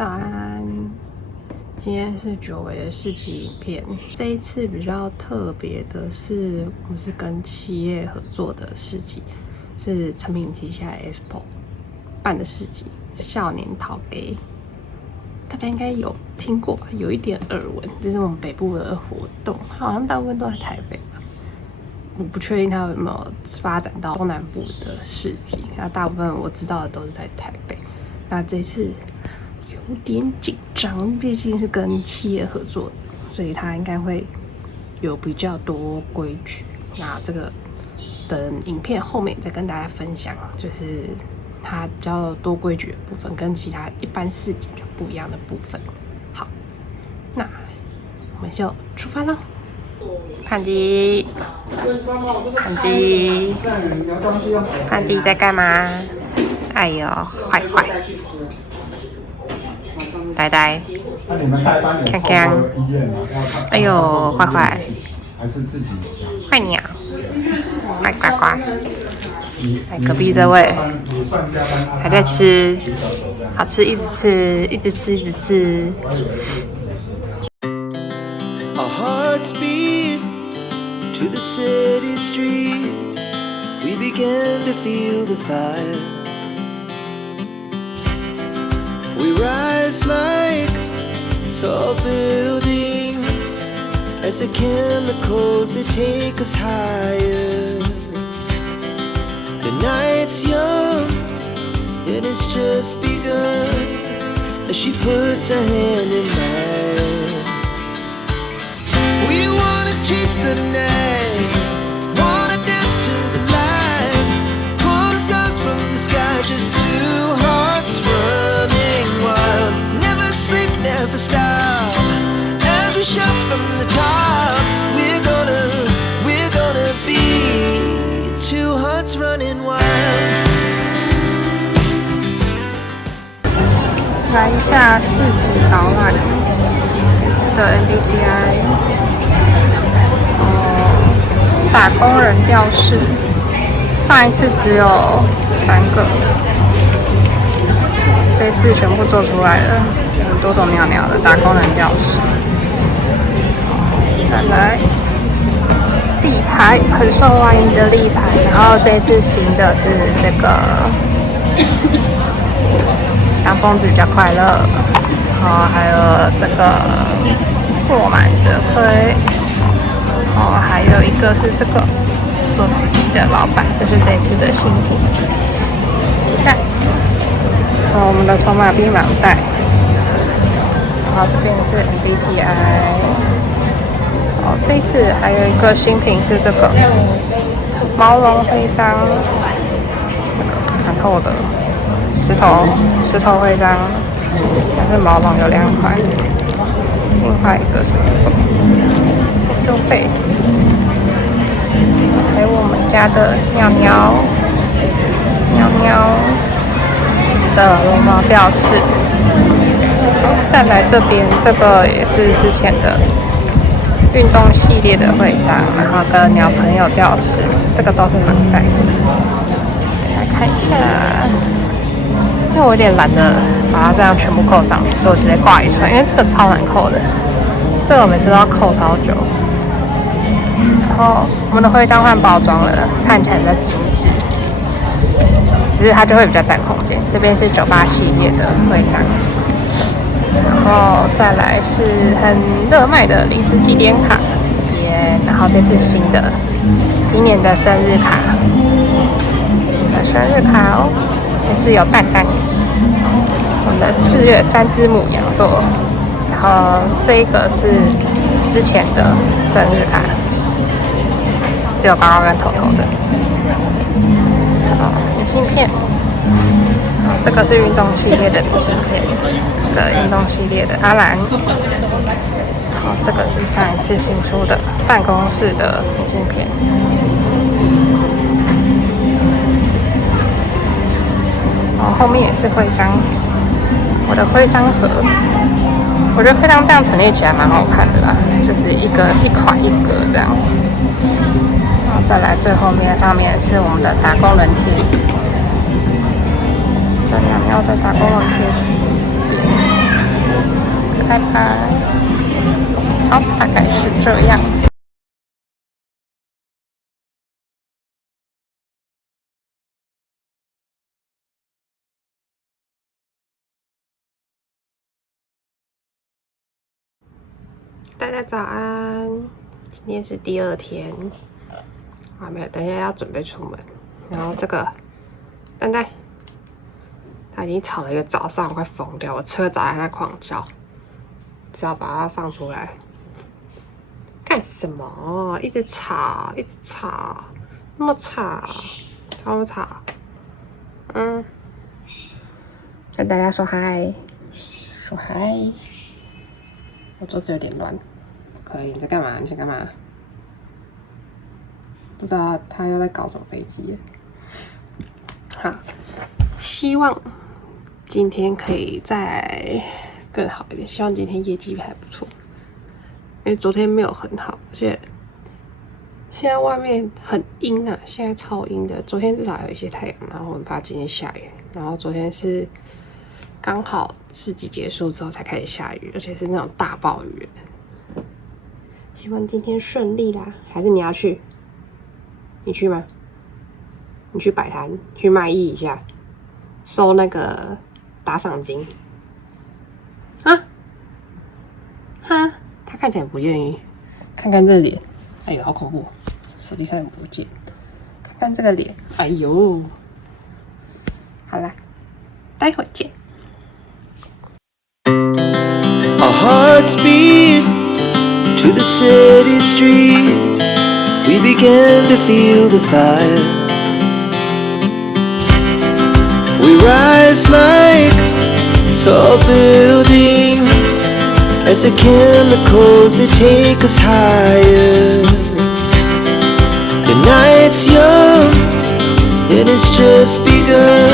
早安，今天是久违的市集影片。这一次比较特别的是，我们是跟企业合作的市集，是成品旗下 Expo 办的市集，少年陶给。大家应该有听过吧？有一点耳闻，这是我们北部的活动，好像大部分都在台北吧。我不确定它有没有发展到东南部的市集，那大部分我知道的都是在台北。那这次有点紧张，毕竟是跟企业合作的，所以它应该会有比较多规矩。那这个等影片后面再跟大家分享，就是它比较多规矩的部分，跟其他一般市集比较不一样的部分。好，那我们就出发了。汉基，汉基，汉基在干嘛？哎呦，坏坏！呆呆，看看，哎呦，坏坏，坏鸟，坏呱呱，哎，隔壁这位还在吃，好吃，一直吃，一直吃，一直吃。To the city streets, we began to feel the fire. We rise like tall buildings as the chemicals they take us higher. The night's young and it's just begun as she puts her hand in mine. We wanna chase the night, wanna dance to the light, pull the stars from the sky, just two hearts running wild. Never sleep, never stop, as we shout from the top. We're gonna be two hearts running wild. 来一下市集导览，这次的 MBTI。打工人吊饰，上一次只有3个，这次全部做出来了，很多种鸟鸟的打工人吊饰。再来立牌，很受欢迎的立牌，然后这次新的是这个当疯子比较快乐，然后还有这个过满则亏。还有一个是这个做自己的老板，这是这次的新品。鸡蛋，我们的筹码槟榔袋，然后这边是 MBTI。这一次还有一个新品是这个毛绒徽章，很厚的石头徽章，它是毛绒有2块，另外一个是这个就背。还有我们家的喵喵的绒毛吊饰。再来这边，这个也是之前的运动系列的徽章，然后跟鸟朋友吊饰，这个都是脑袋。给大家看一下，因为我有点懒得把它这样全部扣上，所以我直接挂一串，因为这个超难扣的，这个我每次都要扣超久。然后我们的徽章换包装了，看起来比较精致，只是它就会比较占空间。这边是98系列的徽章，然后再来是很热卖的离职纪念卡，然后这次新的今年的生日卡，哦，这次有蛋蛋，我们的4月3只母羊座，然后这一个是之前的生日卡。只有高高跟头头的，明信片，这个是运动系列的明信片，这个运动系列的阿兰，这个是上一次新出的办公室的明信片，后面也是徽章，我的徽章盒，我觉得徽章这样陈列起来蛮好看的啦，就是一款一格这样。再来最后面上面是我们的打工人贴纸，的鸟鸟的打工人贴纸这边。拜拜。好，大概是这样。大家早安，今天是第2天，没有，等一下要准备出门。然后这个蛋蛋，他已经吵了一个早上，我快疯掉，我吃了早餐还在狂叫，只好把它放出来。干什么？一直吵，一直吵，那么吵，吵不吵？跟大家说嗨，说嗨。我桌子有点乱，不可以。你在干嘛？你在干嘛？不知道他又在搞什么飞机。好，希望今天可以再更好一点。希望今天业绩还不错，因为昨天没有很好，而且现在外面很阴啊，现在超阴的。昨天至少有一些太阳，然后我很怕今天下雨。然后昨天是刚好市集结束之后才开始下雨，而且是那种大暴雨。希望今天顺利啦，还是你要去？你去吗？你去摆摊，去卖艺一下，收那个打赏金啊？哈，他看起来不愿意。看看这脸，哎呦，好恐怖！手机差点不见。看看这个脸，哎呦，好啦，待会见。Our hearts beat to the city streets. We began to feel the fire. We rise like tall buildings as the chemicals they take us higher. The night's young and it's just begun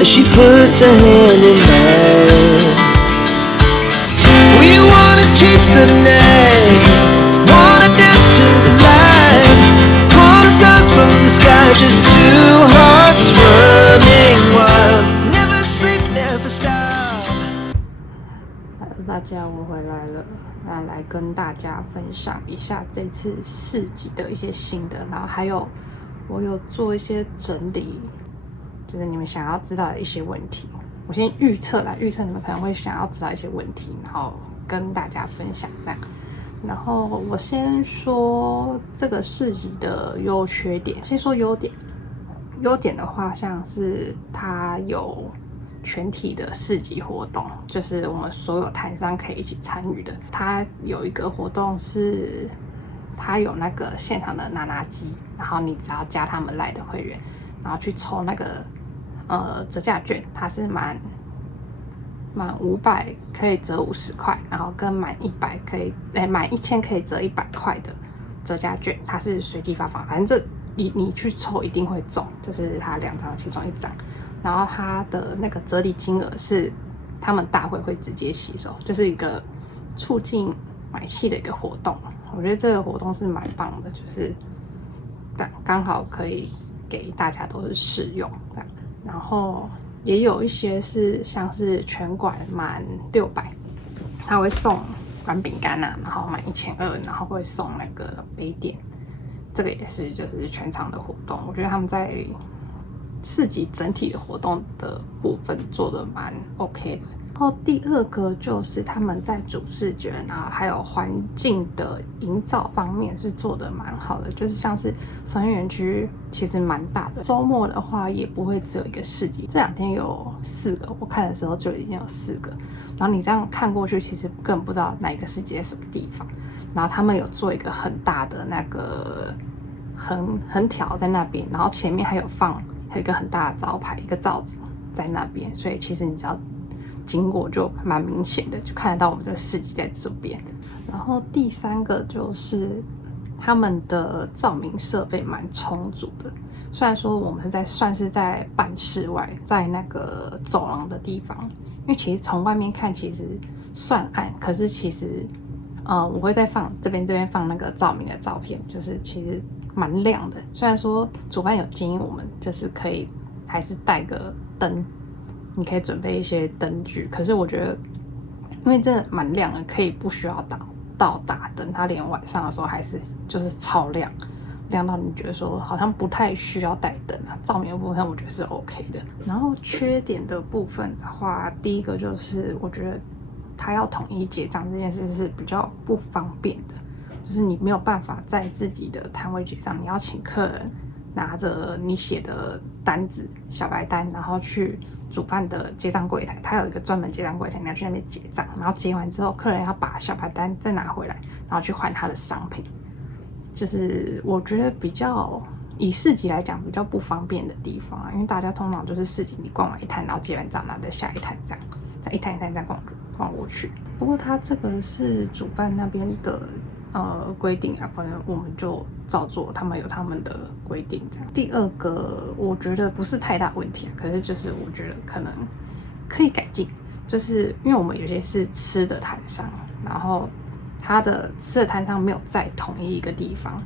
as she puts her hand in mine. We wanna chase the night, wanna dance to the light, pull the stars from the sky, just two hearts running wild, never sleep, never stop. 大家，我回来了，来跟大家分享一下这次市集的一些心得，然后还有我有做一些整理，就是你们想要知道的一些问题。我先预测你们可能会想要知道一些问题，然后跟大家分享这样。然后我先说这个市集的优缺点，先说优点。优点的话，像是它有全体的市集活动，就是我们所有摊商可以一起参与的。它有一个活动是，它有那个现场的拿机，然后你只要加他们LINE的会员，然后去抽那个折价券，它是满500可以折50块，然后跟满100可以，满1000可以折100块的折价券，它是随机发放，反正这你去抽一定会中，就是它2张其中1张，然后它的那个折抵金额是他们大会会直接吸收，就是一个促进买气的一个活动。我觉得这个活动是蛮棒的，就是刚好可以给大家都是试用这样。然后也有一些是像是全馆满600，他会送软饼干啊，然后满1200，然后会送那个杯垫，这个也是就是全场的活动。我觉得他们在市集整体的活动的部分做的蛮 OK 的。然后第二个就是他们在主视觉啊，还有环境的营造方面是做的蛮好的，就是像是松烟园区其实蛮大的，周末的话也不会只有一个市集，这2天有4个，我看的时候就已经有4个，然后你这样看过去，其实根本不知道哪一个市集在什么地方。然后他们有做一个很大的那个横条在那边，然后前面还有一个很大的招牌，一个罩子在那边，所以其实你只要经过就蛮明显的，就看得到我们这个市集在这边。然后第3个就是他们的照明设备蛮充足的，虽然说我们算是在半室外，在那个走廊的地方，因为其实从外面看其实算暗，可是其实我会再放这边放那个照明的照片，就是其实蛮亮的。虽然说主办有建议我们就是可以还是带个灯，你可以准备一些灯具，可是我觉得因因为真的蛮亮的，可以不需要到打灯，它连晚上的时候还是就是超亮，亮到你觉得说好像不太需要带灯啊。照明的部分我觉得是 OK 的。然后缺点的部分的话，第一个就是我觉得它要统一结账这件事是比较不方便的，就是你没有办法在自己的摊位结账，你要请客人拿着你写的单子小白单，然后去主办的结账柜台，它有一个专门结账柜台，你要去那边结账，然后结完之后客人要把小白单再拿回来，然后去换他的商品。就是我觉得比较以市集来讲比较不方便的地方啊，因为大家通常就是市集你逛完一摊，然后结完账拿着下一摊这样，再一摊一摊这样逛过去。不过它这个是主办那边的规定啊，反正我们就照做，他们有他们的规定这样。第二个我觉得不是太大问题啊，可是就是我觉得可能可以改进，就是因为我们有些是吃的摊商，然后它的吃的摊商没有在同一个地方，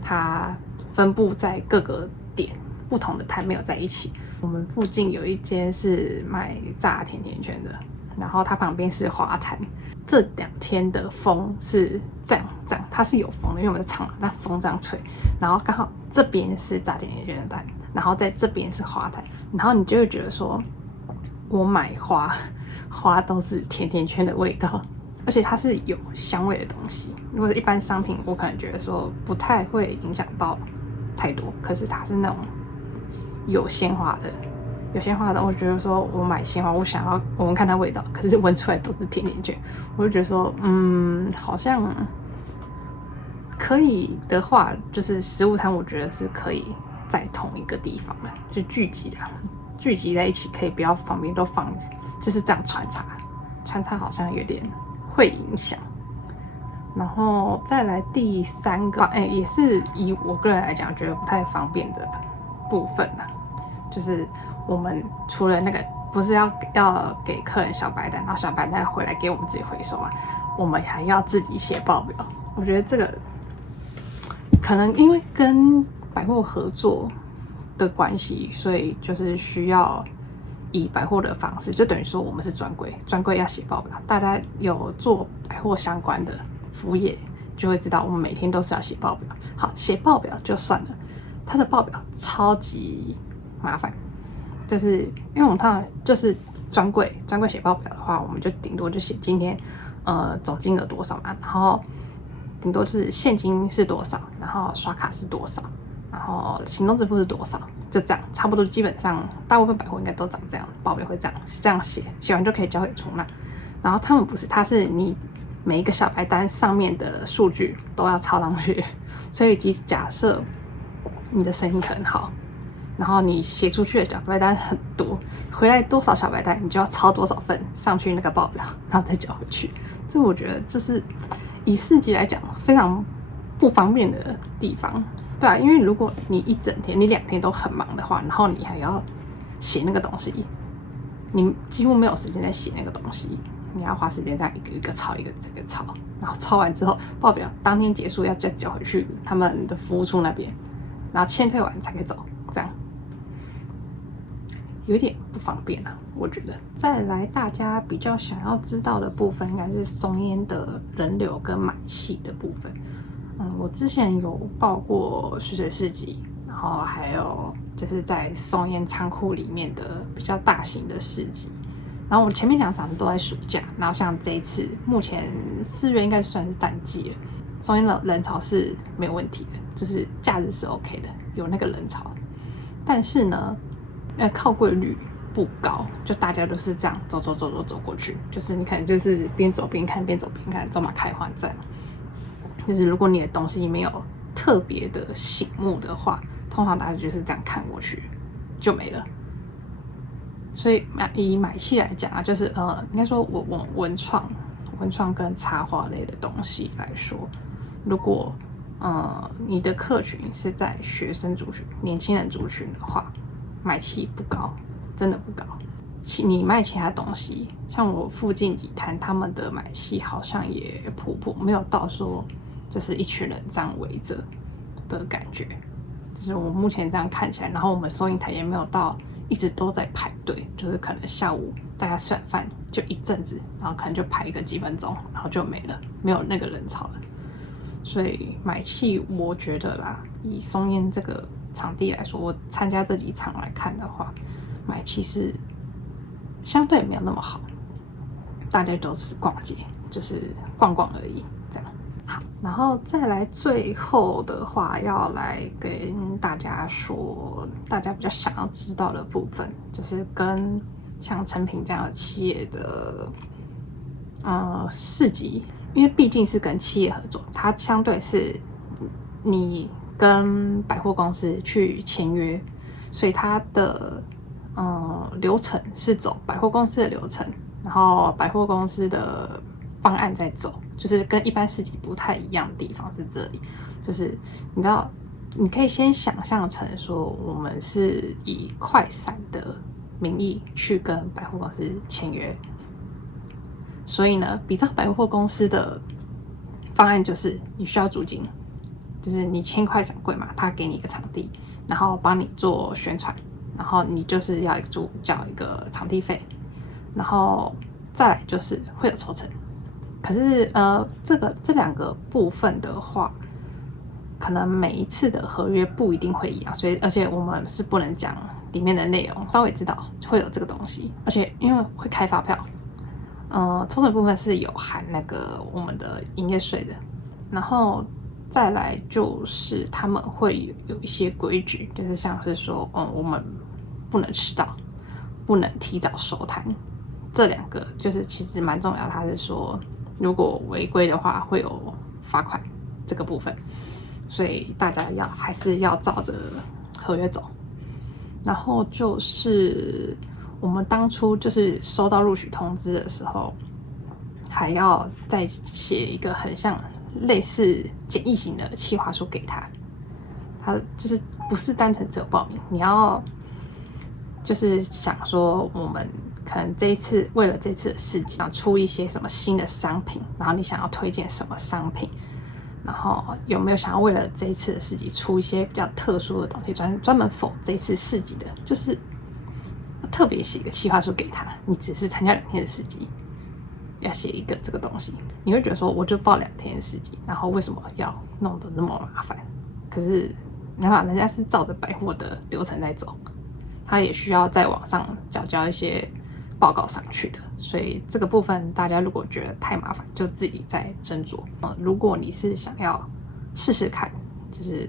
它分布在各个点，不同的摊没有在一起。我们附近有一间是卖炸甜甜圈的，然后它旁边是花摊。这2天的风是这样，它是有风的，因为我们在场嘛，但风这样吹，然后刚好这边是炸甜甜圈的摊，然后在这边是花摊，然后你就会觉得说，我买花都是甜甜圈的味道，而且它是有香味的东西。如果是一般商品，我可能觉得说不太会影响到太多，可是它是那种有鲜花的，我觉得说我买鲜花，我想要我闻看它味道，可是闻出来都是甜甜圈，我就觉得说，好像可以的话，就是食物摊，我觉得是可以在同一个地方的，就聚集在一起，可以不要旁边都放，就是这样穿插好像有点会影响。然后再来第3个，也是以我个人来讲，觉得不太方便的部分啦，就是我们除了那个不是要给客人小白单，然后小白单回来给我们自己回收嘛，我们还要自己写报表。我觉得这个可能因为跟百货合作的关系，所以就是需要以百货的方式，就等于说我们是专柜要写报表。大家有做百货相关的服务业就会知道，我们每天都是要写报表。好，写报表就算了，它的报表超级麻烦，就是因为我们通常就是专柜写报表的话，我们就顶多就写今天总金额多少嘛，然后顶多是现金是多少，然后刷卡是多少，然后行动支付是多少，就这样，差不多基本上大部分百货应该都长这样，报表会这样写完就可以交给出纳。然后他们不是，它是你每一个小白单上面的数据都要抄上去，所以假设你的生意很好，然后你写出去的小白单很多，回来多少小白单，你就要抄多少份上去那个报表，然后再交回去。这我觉得就是以市集来讲非常不方便的地方，对啊，因为如果你一整天、你2天都很忙的话，然后你还要写那个东西，你几乎没有时间在写那个东西，你要花时间这样一个一个抄，一个这个抄，然后抄完之后，报表当天结束要再交回去他们的服务处那边，然后签退完才可以走，这样有点不方便啊，我觉得。再来，大家比较想要知道的部分，应该是松烟的人流跟买气的部分。我之前有报过水水市集，然后还有就是在松烟仓库里面的比较大型的市集。然后我前面2场都在暑假，然后像这一次，目前4月应该算是淡季了，松烟的人潮是没有问题的，就是假日是 OK 的，有那个人潮。但是呢，靠柜率不高，就大家都是这样走过去，就是你可能就是边走边看，走马看花这样。就是如果你的东西没有特别的醒目的话，通常大家就是这样看过去就没了。所以以买气来讲啊，就是应该说我文创跟插画类的东西来说，如果你的客群是在学生族群、年轻人族群的话，买气不高，真的不高。你卖其他东西，像我附近几摊，他们的买气好像也普，没有到说就是一群人这样围着的感觉。就是我目前这样看起来，然后我们收银台也没有到一直都在排队，就是可能下午大家吃完饭就一阵子，然后可能就排个几分钟，然后就没了，没有那个人潮了。所以买气，我觉得啦，以松烟这个场地来说，我参加这几场来看的话，买气是相对没有那么好，大家都是逛街，就是逛逛而已，这样。好，然后再来最后的话，要来跟大家说，大家比较想要知道的部分，就是跟像成品这样的企业的市集，因为毕竟是跟企业合作，它相对是你跟百货公司去签约，所以它的流程是走百货公司的流程，然后百货公司的方案在走，就是跟一般市集不太一样的地方是这里，就是你知道，你可以先想象成说，我们是以快闪的名义去跟百货公司签约，所以呢，比照百货公司的方案就是你需要租金，就是你签快闪柜嘛，他给你一个场地，然后帮你做宣传，然后你就是要缴一个场地费，然后再来就是会有抽成。可是这两个部分的话，可能每一次的合约不一定会一样，所以而且我们是不能讲里面的内容，稍微知道会有这个东西，而且因为会开发票，抽成部分是有含那个我们的营业税的，然后再来就是他们会有一些规矩，就是像是说，我们不能迟到，不能提早收摊，这两个就是其实蛮重要的。他是说，如果违规的话会有罚款这个部分，所以大家还是要照着合约走。然后就是我们当初就是收到录取通知的时候，还要再写一个很像类似简易型的企划书给他，他就是不是单纯只有报名，你要就是想说我们可能为了这次的事情，想出一些什么新的商品，然后你想要推荐什么商品，然后有没有想要为了这一次的市集出一些比较特殊的东西，专门 for 这一次市集的，就是特别写一个企划书给他。你只是参加2天的市集，要写一个这个东西，你会觉得说，我就报2天的市集，然后为什么要弄得那么麻烦？可是人家是照着百货的流程在走，他也需要在网上交一些报告上去的，所以这个部分大家如果觉得太麻烦，就自己再斟酌。如果你是想要试试看，就是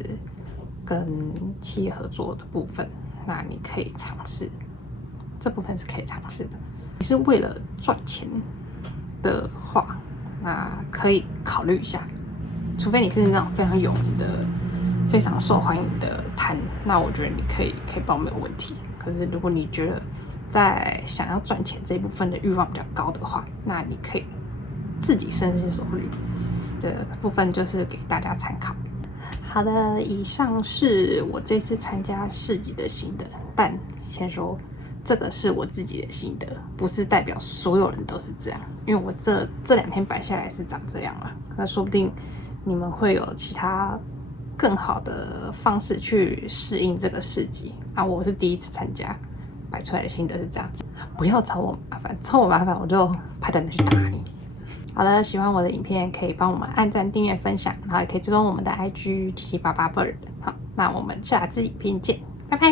跟企业合作的部分，那你可以尝试，这部分是可以尝试的。你是为了赚钱的话，那可以考虑一下，除非你是那种非常有名的、非常受欢迎的摊，那我觉得你可以报没有问题。可是如果你觉得在想要赚钱这一部分的欲望比较高的话，那你可以自己深思熟虑。这部分就是给大家参考。好的，以上是我这次参加市集的心得，但先说这个是我自己的心得，不是代表所有人都是这样。因为我这2天摆下来是长这样啊，那说不定你们会有其他更好的方式去适应这个市集啊。我是第一次参加，摆出来的心得是这样子。不要找我麻烦，找我麻烦我就派人去打你。好的，喜欢我的影片可以帮我们按赞、订阅、分享，然后也可以追踪我们的IG 7788bird。好，那我们下次影片见，拜拜。